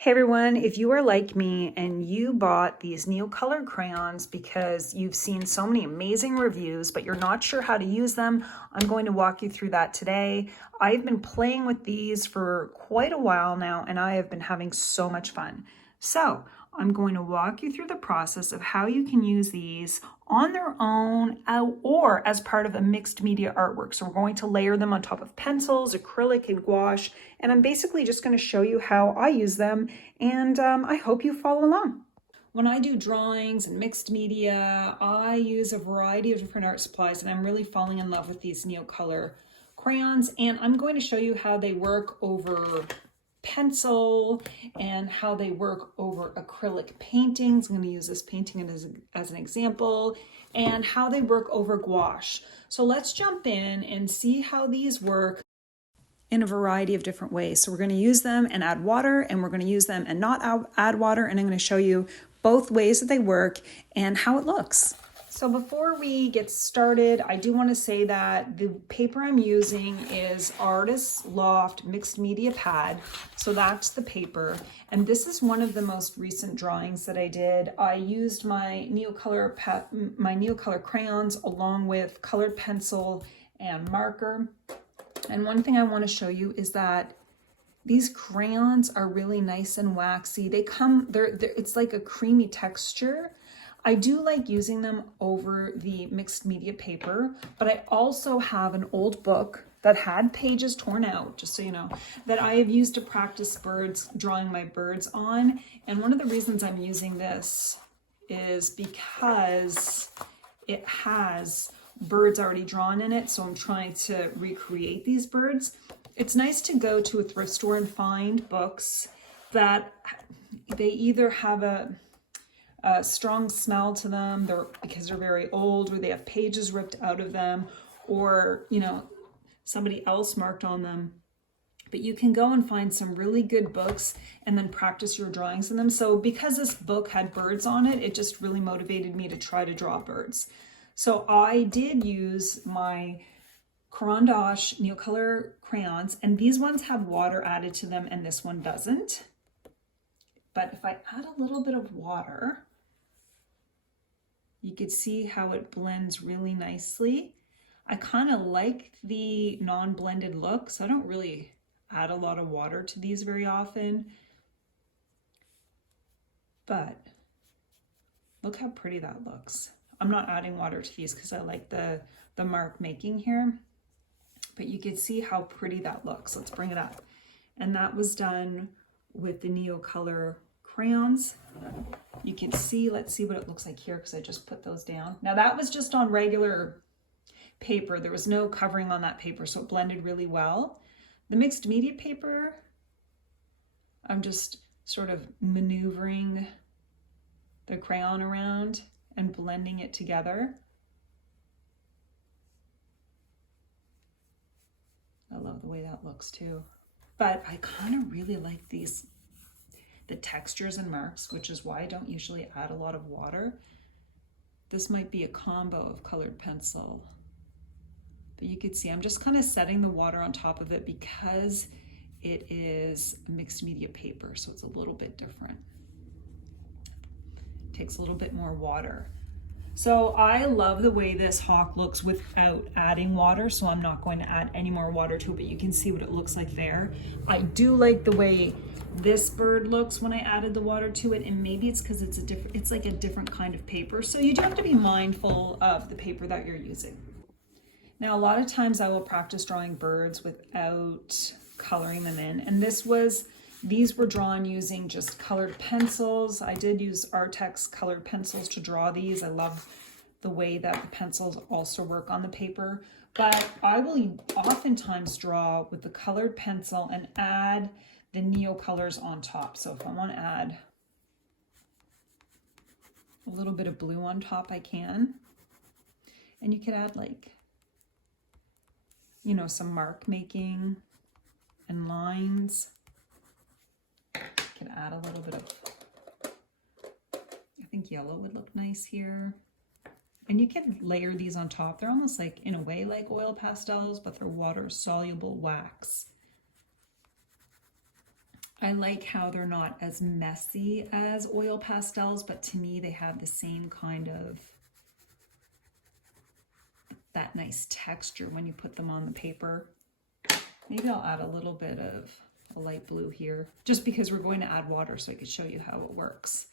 Hey everyone, if you are like me and you bought these Neocolor crayons because you've seen so many amazing reviews, but you're not sure how to use them, I'm going to walk you through that today. I've been playing with these for quite a while now and I have been having so much fun. So I'm going to walk you through the process of how you can use these on their own or as part of a mixed media artwork. So we're going to layer them on top of pencils, acrylic, and gouache, and I'm basically just going to show you how I use them, and I hope you follow along. When I do drawings and mixed media, I use a variety of different art supplies, and I'm really falling in love with these Neocolor crayons, and I'm going to show you how they work over pencil and how they work over acrylic paintings. I'm going to use this painting as an example, and how they work over gouache. So let's jump in and see how these work in a variety of different ways. So we're going to use them and add water, and we're going to use them and not add water, and I'm going to show you both ways that they work and how it looks. So before we get started, I do want to say that the paper I'm using is Artist Loft Mixed Media Pad. So that's the paper. And this is one of the most recent drawings that I did. I used my Neocolor crayons along with colored pencil and marker. And one thing I want to show you is that these crayons are really nice and waxy. It's like a creamy texture. I do like using them over the mixed media paper, but I also have an old book that had pages torn out, just so you know, that I have used to practice drawing my birds on. And one of the reasons I'm using this is because it has birds already drawn in it, so I'm trying to recreate these birds. It's nice to go to a thrift store and find books that they either have a strong smell to them because they're very old, or they have pages ripped out of them, or somebody else marked on them. But you can go and find some really good books and then practice your drawings in them. So because this book had birds on it, it just really motivated me to try to draw birds. So I did use my Caran D'Ache Neocolor crayons, and these ones have water added to them and this one doesn't. But if I add a little bit of water, you could see how it blends really nicely. I kind of like the non-blended look, so I don't really add a lot of water to these very often. But look how pretty that looks. I'm not adding water to these because I like the mark making here, but you can see how pretty that looks. Let's bring it up. And that was done with the Neocolor crayons. You can see, let's see what it looks like here because I just put those down. Now that was just on regular paper. There was no covering on that paper, so it blended really well. The mixed media paper, I'm just sort of maneuvering the crayon around and blending it together. I love the way that looks too. But I kind of really like the textures and marks, which is why I don't usually add a lot of water. This might be a combo of colored pencil. But you can see I'm just kind of setting the water on top of it because it is a mixed media paper, so it's a little bit different. Takes a little bit more water. So I love the way this hawk looks without adding water, so I'm not going to add any more water to it, but you can see what it looks like there. I do like the way this bird looks when I added the water to it, and maybe it's because it's like a different kind of paper, so you do have to be mindful of the paper that you're using. Now, a lot of times I will practice drawing birds without coloring them in, and these were drawn using just colored pencils. I did use Artex colored pencils to draw these. I love the way that the pencils also work on the paper, but I will oftentimes draw with the colored pencil and add the Neocolors on top. So if I want to add a little bit of blue on top, I can. And you could add some mark making and lines. Can add a little bit of, I think yellow would look nice here. And you can layer these on top. They're almost like, in a way, like oil pastels, but they're water soluble wax. I like how they're not as messy as oil pastels, but to me they have the same kind of that nice texture when you put them on the paper. Maybe I'll add a little bit of a light blue here, just because we're going to add water so I could show you how it works.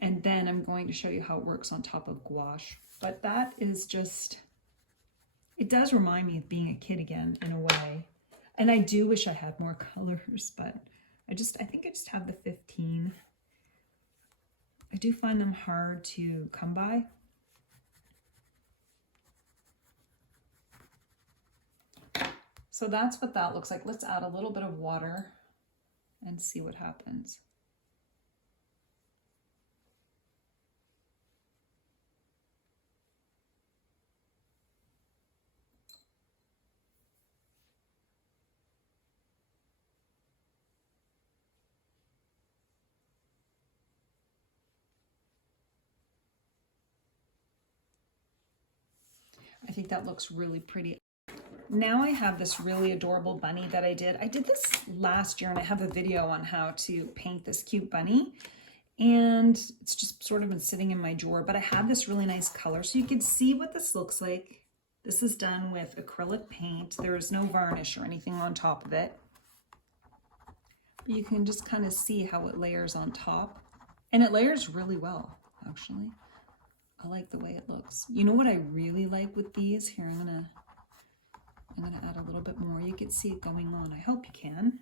And then I'm going to show you how it works on top of gouache. But that is just, it does remind me of being a kid again in a way. And I do wish I had more colors, but I think I just have the 15. I do find them hard to come by. So that's what that looks like. Let's add a little bit of water and see what happens. I think that looks really pretty. Now I have this really adorable bunny that I did. I did this last year and I have a video on how to paint this cute bunny. And it's just sort of been sitting in my drawer, but I have this really nice color. So you can see what this looks like. This is done with acrylic paint. There is no varnish or anything on top of it. But you can just kind of see how it layers on top. And it layers really well, actually. I like the way it looks. You know what I really like with these? Here, I'm gonna add a little bit more. You can see it going on. I hope you can.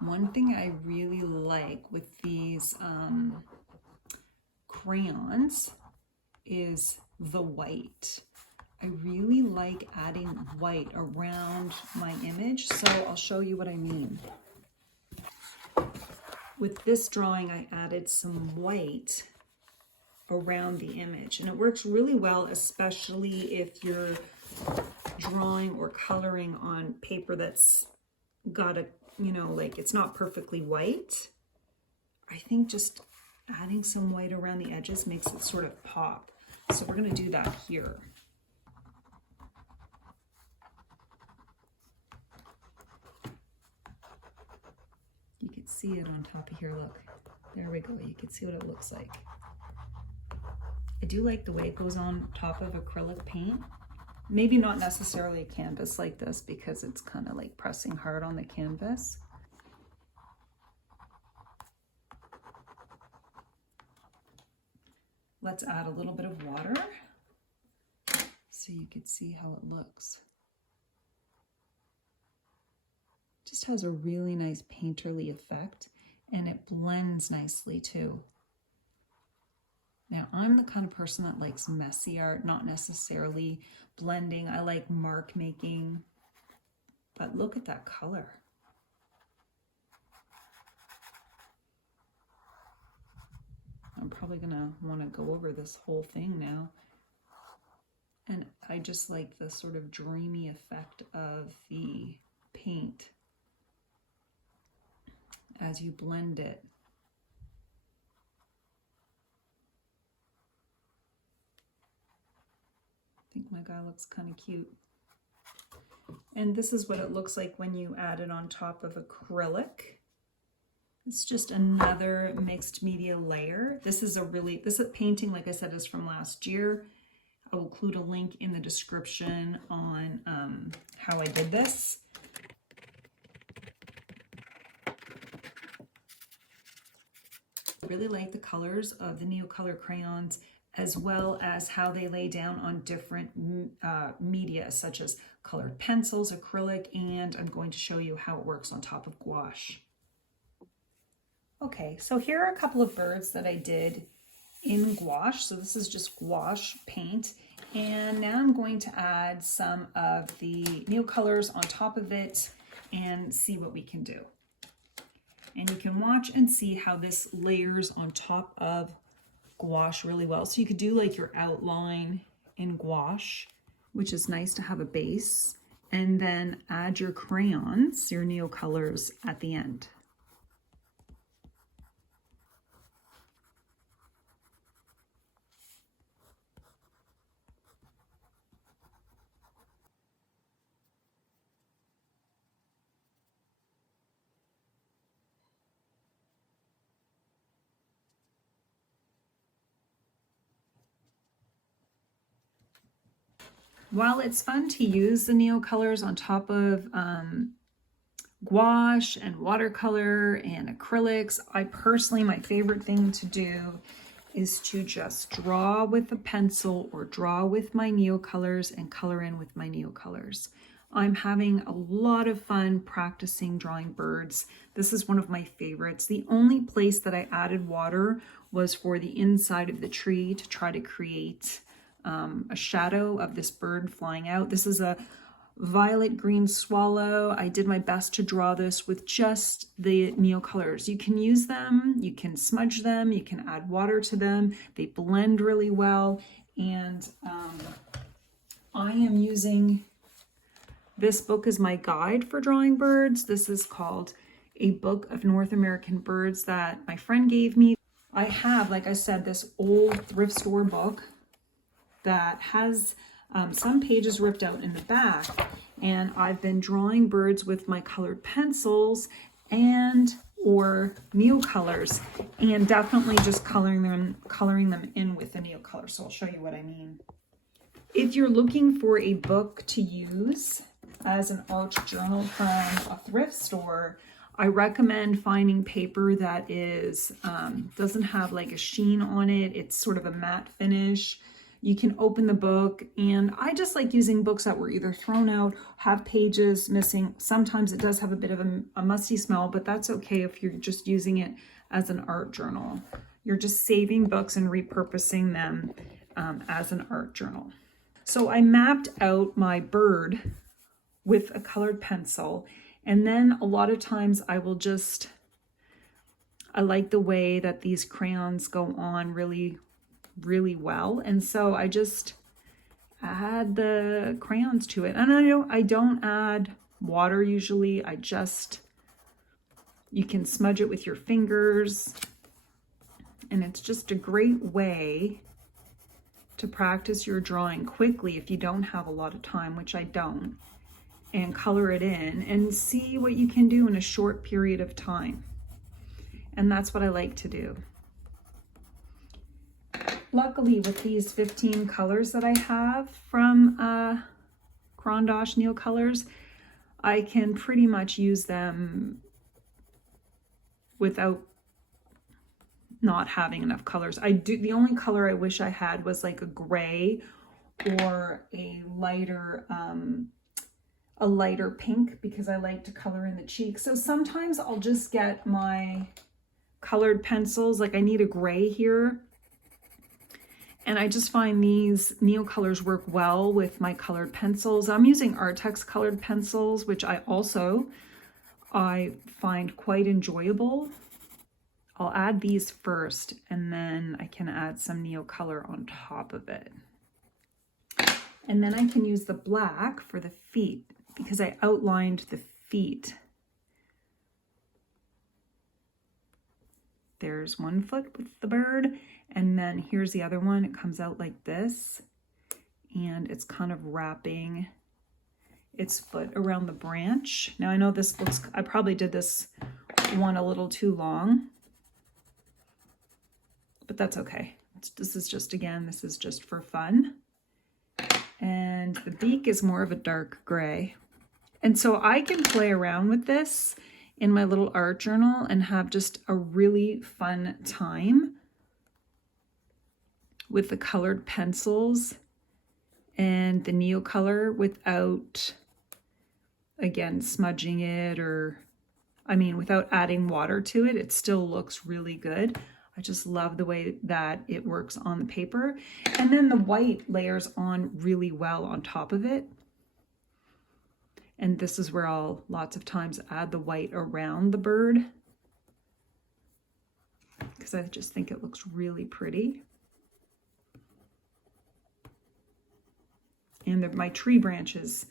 One thing I really like with these crayons is the white. I really like adding white around my image, so I'll show you what I mean. With this drawing, I added some white around the image, and it works really well, especially if you're drawing or coloring on paper that's got a, you know, like it's not perfectly white. I think just adding some white around the edges makes it sort of pop. So we're going to do that here. You can see it on top of here, look. There we go, you can see what it looks like. I do like the way it goes on top of acrylic paint. Maybe not necessarily a canvas like this because it's kind of like pressing hard on the canvas. Let's add a little bit of water so you can see how it looks. Just has a really nice painterly effect, and it blends nicely too. Now, I'm the kind of person that likes messy art, not necessarily blending. I like mark making, but look at that color. I'm probably gonna want to go over this whole thing now. And I just like the sort of dreamy effect of the paint as you blend it. I think my guy looks kind of cute. And this is what it looks like when you add it on top of acrylic. It's just another mixed media layer. This painting, like I said, is from last year. I will include a link in the description on how I did this. I really like the colors of the Neocolor crayons, as well as how they lay down on different media, such as colored pencils, acrylic, and I'm going to show you how it works on top of gouache. Okay, so here are a couple of birds that I did in gouache. So this is just gouache paint. And now I'm going to add some of the Neocolors on top of it and see what we can do. And you can watch and see how this layers on top of gouache really well. So you could do like your outline in gouache, which is nice to have a base, and then add your crayons, your Neocolors, at the end. While it's fun to use the Neocolors on top of gouache and watercolor and acrylics, I personally, my favorite thing to do is to just draw with a pencil or draw with my Neocolors and color in with my Neocolors. I'm having a lot of fun practicing drawing birds. This is one of my favorites. The only place that I added water was for the inside of the tree to try to create a shadow of this bird flying out. This is a violet green swallow. I did my best to draw this with just the Neocolors. You can use them, you can smudge them, you can add water to them. They blend really well. And I am using this book as my guide for drawing birds. This is called A Book of North American Birds that my friend gave me. I have, like I said, this old thrift store book that has some pages ripped out in the back, and I've been drawing birds with my colored pencils and or Neocolors, and definitely just coloring them in with the Neocolor. So I'll show you what I mean. If you're looking for a book to use as an art journal from a thrift store, I recommend finding paper that is doesn't have like a sheen on it. It's sort of a matte finish. You can open the book, and I just like using books that were either thrown out, have pages missing. Sometimes it does have a bit of a musty smell, but that's okay if you're just using it as an art journal. You're just saving books and repurposing them as an art journal. So I mapped out my bird with a colored pencil, and then a lot of times I like the way that these crayons go on really well, and so I just add the crayons to it. And I don't add water usually. You can smudge it with your fingers, and it's just a great way to practice your drawing quickly if you don't have a lot of time, which I don't, and color it in and see what you can do in a short period of time. And that's what I like to do. Luckily, with these 15 colors that I have from Caran D'Ache Neocolors, I can pretty much use them without not having enough colors. The only color I wish I had was like a gray or a lighter pink, because I like to color in the cheeks. So sometimes I'll just get my colored pencils, like I need a gray here. And I just find these Neocolors work well with my colored pencils. I'm using Artex colored pencils, which I find quite enjoyable. I'll add these first, and then I can add some Neocolor on top of it. And then I can use the black for the feet, because I outlined the feet. There's one foot with the bird, and then here's the other one. It comes out like this, and it's kind of wrapping its foot around the branch. Now I know I probably did this one a little too long, but that's okay. This is just for fun. And the beak is more of a dark gray. And so I can play around with this in my little art journal and have just a really fun time with the colored pencils and the Neocolor without, again, smudging it without adding water to it. It still looks really good. I just love the way that it works on the paper. And then the white layers on really well on top of it. And this is where I'll lots of times add the white around the bird, because I just think it looks really pretty. And my tree branches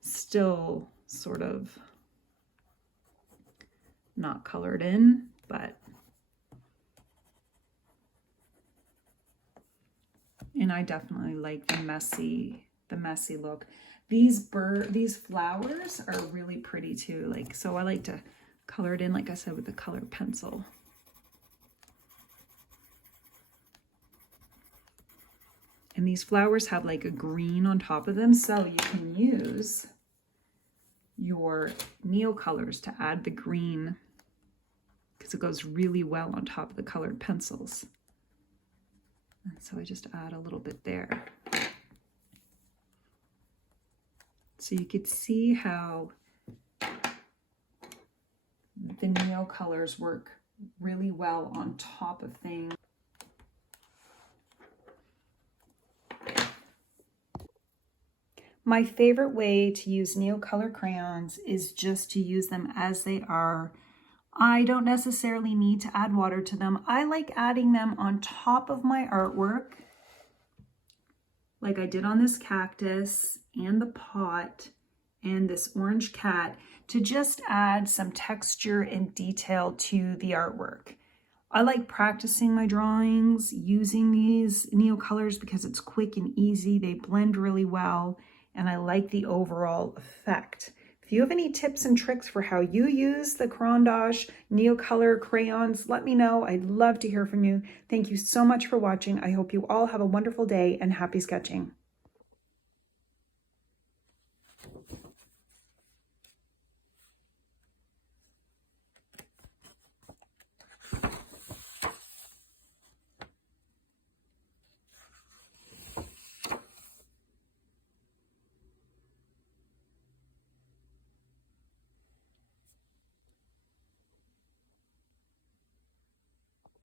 still sort of not colored in, but and I definitely like the messy look. These flowers are really pretty too. So I like to color it in, like I said, with the colored pencil. And these flowers have like a green on top of them, so you can use your Neocolors to add the green because it goes really well on top of the colored pencils. And so I just add a little bit there. So you could see how the Neocolors work really well on top of things. My favorite way to use Neocolor crayons is just to use them as they are. I don't necessarily need to add water to them. I like adding them on top of my artwork, like I did on this cactus and the pot and this orange cat, to just add some texture and detail to the artwork. I like practicing my drawings using these Neocolors because it's quick and easy. They blend really well, and I like the overall effect. If you have any tips and tricks for how you use the Caran D'Ache Neocolor crayons, let me know. I'd love to hear from you. Thank you so much for watching. I hope you all have a wonderful day and happy sketching.